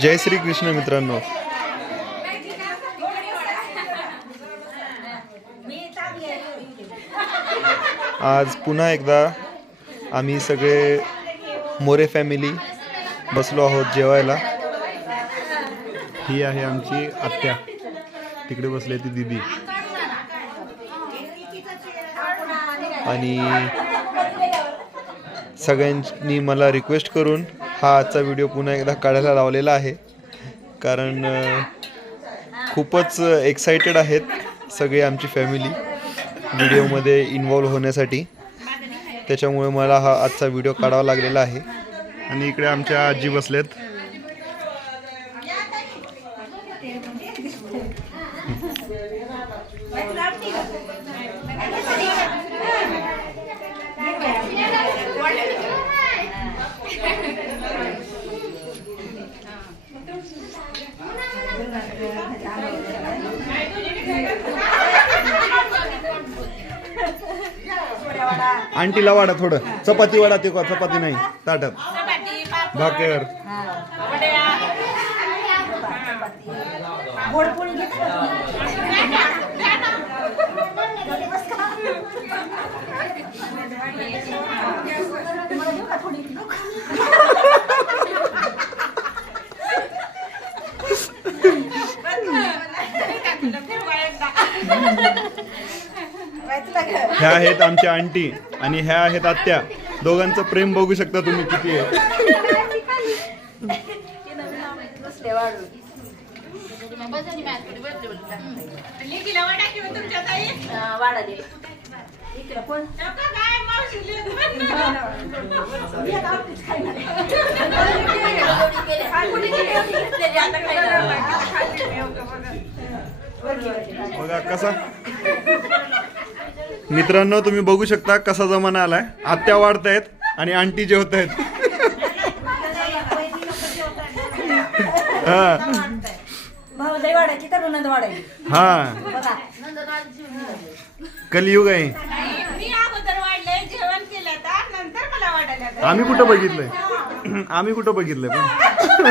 जय श्री कृष्ण मित्रांनो. आज पुन्हा एकदा आम्ही सगळे मोरे फॅमिली बसलो आहोत जेवायला. ही आहे आमची आत्या. तिकडे बसली ती दिदी. आणि सगळ्यांनी मला रिक्वेस्ट करून हा आजचा व्हिडिओ पुन्हा एकदा काढायला लावलेला आहे. कारण खूपच एक्सायटेड आहेत सगळे आमची फॅमिली व्हिडिओमध्ये इन्वॉल्व्ह होण्यासाठी. त्याच्यामुळे मला हा आजचा व्हिडिओ काढावा लागलेला आहे. आणि इकडे आमच्या आजी बसलेत. आंटीला वाडा थोडं. चपाती वाडा ते चपाती नाही. ताटात. भाकर. गोडपोळी घेतलं ह्या आहेत आमच्या आंटी आणि ह्या आहेत आत्या. दोघांचं प्रेम बघू शकता तुम्ही किती आहे. हा, वाढा दे इकडं कोण मी आता आपलीच खाणार. एवढी केली. काय कुठे गेली? एवढी घेतलेली, आता खायला. वरची, वरची. बघा कसा. मित्रांनो तुम्ही बघू शकता कसा जमाना आलाय. आत्या वाढतायत आणि आंटी जेवत आहेत हा. भाऊजाई वाढायची तर नंद वाढायची. हा. बघा. कलियुग आहे. आम्ही कुठं बघितलंय? आम्ही कुठं बघितलंय पण?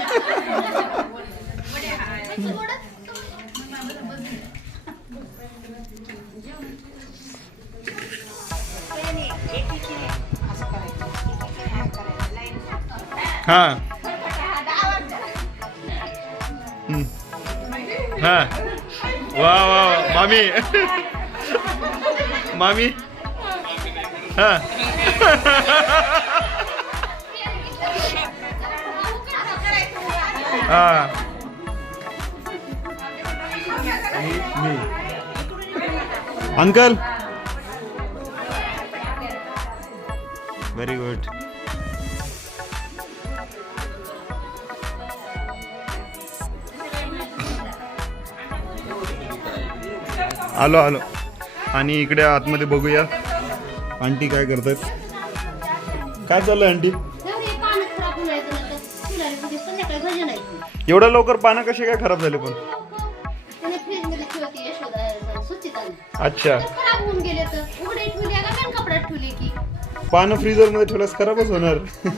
हा हम्म. हा वा वा वा. मामी मामी हा हा आणि मी अंकल व्हेरी गुड आलो आलो. आणि इकडे आतमध्ये बघूया. आंटी काय करतात? काय चाललंय आंटी? एवढ्या लवकर पानं कसे काय खराब झाले पण? अच्छा. पानं फ्रीजरमध्ये ठेवल्यास खराबच होणार.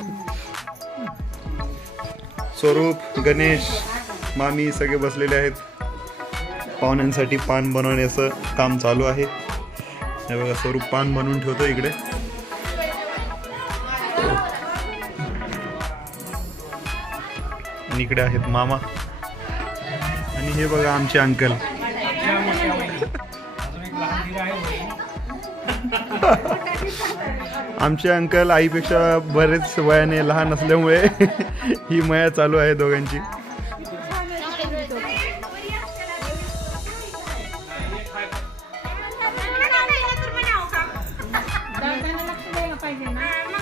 स्वरूप गणेश मामी सगळे बसलेले आहेत. पाहुण्यांसाठी पान बनवण्याचं काम चालू आहे. हे बघा स्वरूप पान बनवून ठेवतो इकडे. आणि इकडे आहेत मामा. आणि हे बघा आमचे अंकल. आमचे अंकल आईपेक्षा बरेच वयाने लहान असल्यामुळे ही मया चालू आहे दोघांची.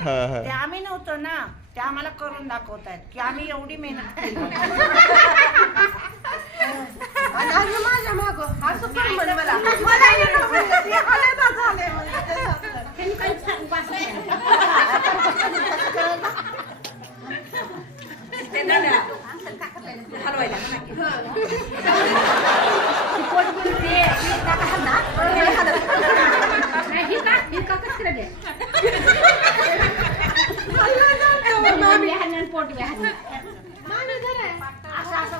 हा हा. ते आम्ही नव्हतो ना ते आम्हाला करून दाखवतायत की आम्ही एवढी मेहनत केली. माझ्या माग असं पण म्हण मला. मला हे नको. ते हालेदा झाले म्हणजे तसं. नाही, ही का ही का कसं करायला? बिहान आणि पोट बिहान. असं असं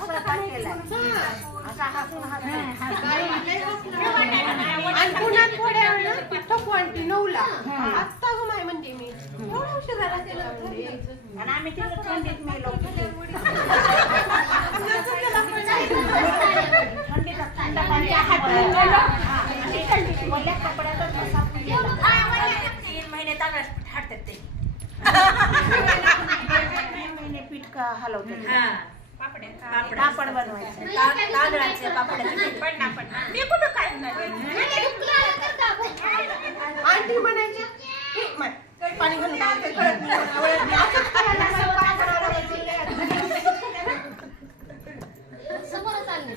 आणि थोड्या क्वांटी नऊला आत्ता गं माय म्हणते मी एवढा आणि आम्ही तिकडे थंडीत मेलो थंडीत थंड आणि थंडीत कपड्यातच बसा. तीन महिने तांदळाचं पीठ हाटतात ते तीन महिने पीठ का हलवते पापड बनवायचे तांदळाचे पडणार पडणार मी कुठं काय आंटी "हे, पाणी घालून.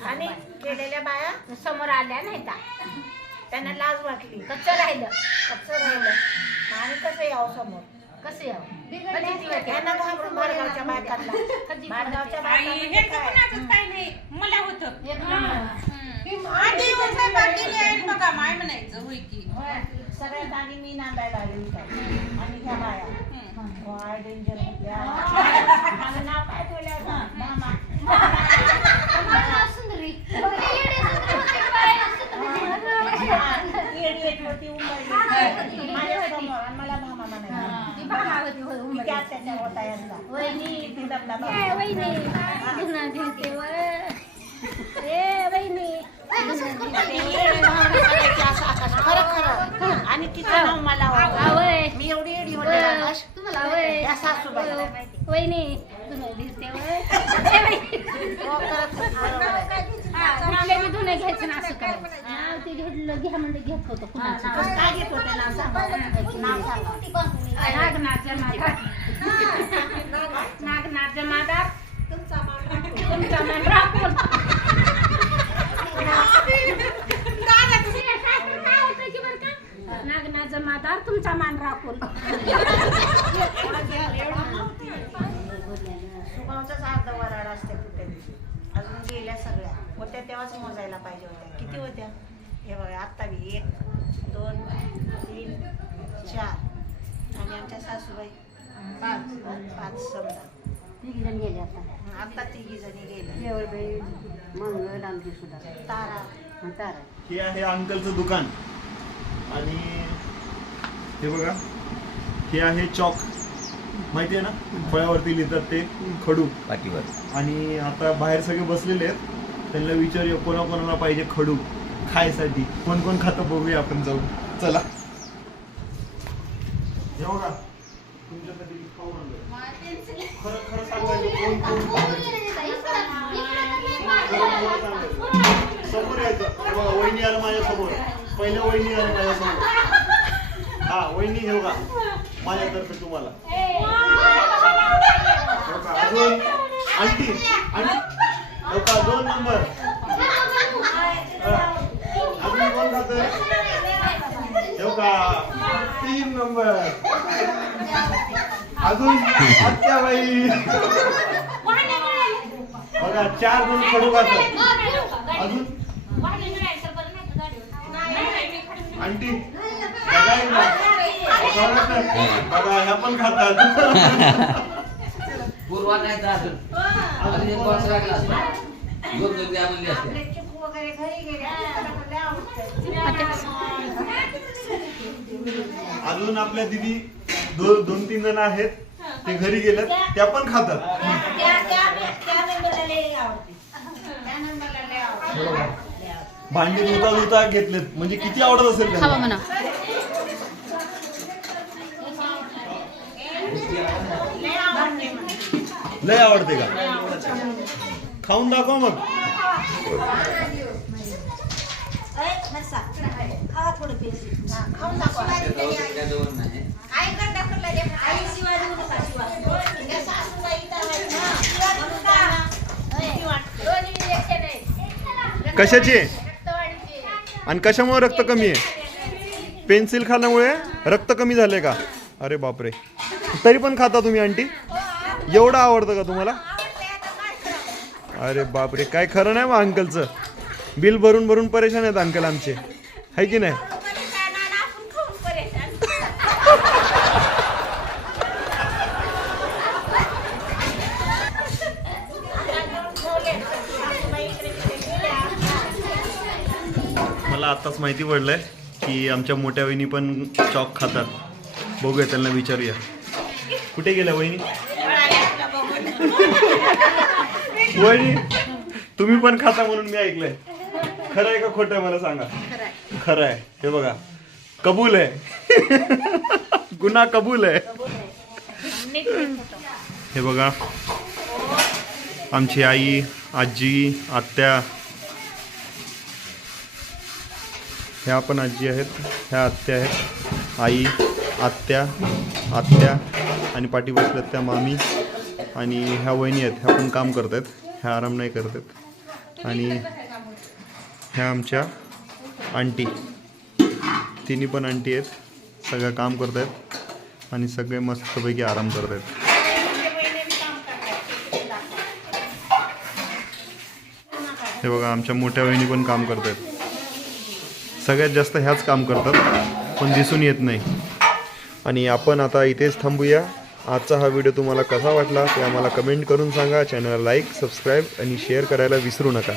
आणि केलेल्या बाया समोर आल्या नाही त्यांना लाज वाटली कच्चं राहिलं कच्चं राहिलं आम्ही कसं यावं समोर कसं यावं घाबरून बायकांना. बारगावच्या बायका म्हणजे काय? काय नाही. मला होतं. आधी येऊन स्वयंपाक केली आहे बघा माय म्हणायचं होय की. होय. सगळ्यात आधी मी नांदायला आली आणि ह्या बाया. वाय डेंजर माझं नाव काय ठेवलं होतं? मामा. मला सुंदरी. येडे सुंदरी होते बाई, सुंदरी. येडी एक होती उंबरली. माझ्यासमोर आणि मला मामा म्हणायची. ती भावावती होय, किती उंबरली. अत्याचार होता यांचा वहिनी, किती दमदमा ए, होता. वहिनी. धुणं धुते वर. ए, वहिनी. ते येडे भावना करायचे असं आकाश. खरं खरं आणि तिचं नाव मला. मी एवढी आकाश. तुम्हाला सासूबाईला. वहिनी. वहिनी. हो, धुणं घ्यायचं ना असं करायचं. ते घेतलं घ्या म्हणजे घेत होतं कुणाचं. काय घेत होते नाव सांगा. नागनाथ जमादार नागनाथ जमादार तुमचा मान राखून नागनाथ जमादार तुमचा मान राखून सुगावचाच अर्ध वराड असते कुठे. अजून गेल्या सगळ्या. होत्या तेव्हाच मोजायला पाहिजे होत्या. किती होत्या? हे बघा आत्ता बी एक दोन तीन चार. आणि आमच्या सासूबाई पाच पाच समजा. तिघीजण गेले आता. आता तिघी जणी गेल्या मंगळ आमची सुद्धा. तारा. म्हणतात हे आहे अंकलचं दुकान. आणि हे बघा हे आहे चॉक. माहिती आहे ना? फळ्यावरती लिहितात ते खडू. पाठीवर. आणि आता बाहेर सगळे बसलेले आहेत. त्यांना विचारूया कोणाकोणाला पाहिजे खडू. खायसाठी. कोण कोण खातं बघूया आपण जाऊ चला. हे बघा. तुमच्यासाठी खाऊ आणलंय. खरं खरं सांगायचं कोण कोण समोर यायचं. वहिनी आलं माझ्यासमोर पहिल्या वहिनी आलं माझ्यासमोर. हा वहिनी घेऊ का माझ्यातर्फे तुम्हाला. अजून आणखी आणि दोन नंबर. का? तीन नंबर. अजून आत्याबाई बघा चार दोन खातात अजून? आंटी बघा ह्या पण खातात. पूर्वा नाही तर अजून. अजून एक बॉक्स लागला असता दोन दोन द्या म्हणली असते आपले चिकू वगैरे घरी गेले आपल्याला लय आवडतं. अजून आपल्या दिदी दोन दोन तीन जण आहेत. ते घरी गेलेत. त्या पण खातात. भांडी धुता धुता घेतलेत. म्हणजे किती आवडत असेल. लय आवडते का? खाऊन दाखव मग. खाऊन दाखवा. आई. आई शिवाय देऊ नका, शिवाय. कशाची. आणि कशामुळे रक्त कमी आहे? पेन्सिल खाण्यामुळे रक्त कमी झाले का? अरे बापरे. तरी पण खाता तुम्ही आंटी? एवढं आवडतं का तुम्हाला? अरे बापरे काय खरं नाही मग अंकलचं. बिल भरून भरून परेशान आहेत अंकल आमचे. है की नाही? मला आत्ताच माहिती पडलंय की आमच्या मोठ्या वहिनी पण चॉक खातात. बघूया त्यांना विचारूया. कुठे गेल्या वहिनी? वहिनी तुम्ही पण खाता म्हणून मी ऐकलंय. खरं आहे का खोटं आहे मला सांगा. खरं आहे. हे बघा. कबूल आहे. गुन्हा कबूल आहे. हे बघा. आमची आई आजी आत्या. ह्या पण आजी आहेत. ह्या आत्या आहेत. आई आत्या आत्या आणि पाठी बसल्यात त्या मामी आणि ह्या वहिनी आहेत. ह्या पण काम करत आहेत ह्या आराम नाही करत आहेत आणि ह्या आमच्या आंटी. तिन्ही पण आंटी आहेत. सगळं काम करत आहेत. आणि सगळे मस्तपैकी आराम करत आहेत. हे बघा आमच्या मोठ्या वहिनी पण काम करत आहेत. सगळ्यात जास्त ह्याच काम करतात पण दिसून येत नाही. आणि आपण आता इथेच थांबूया. आजचा हा व्हिडिओ तुम्हाला कसा वाटला ते आम्हाला कमेंट करून सांगा. चॅनलला लाईक सबस्क्राईब आणि शेअर करायला विसरू नका.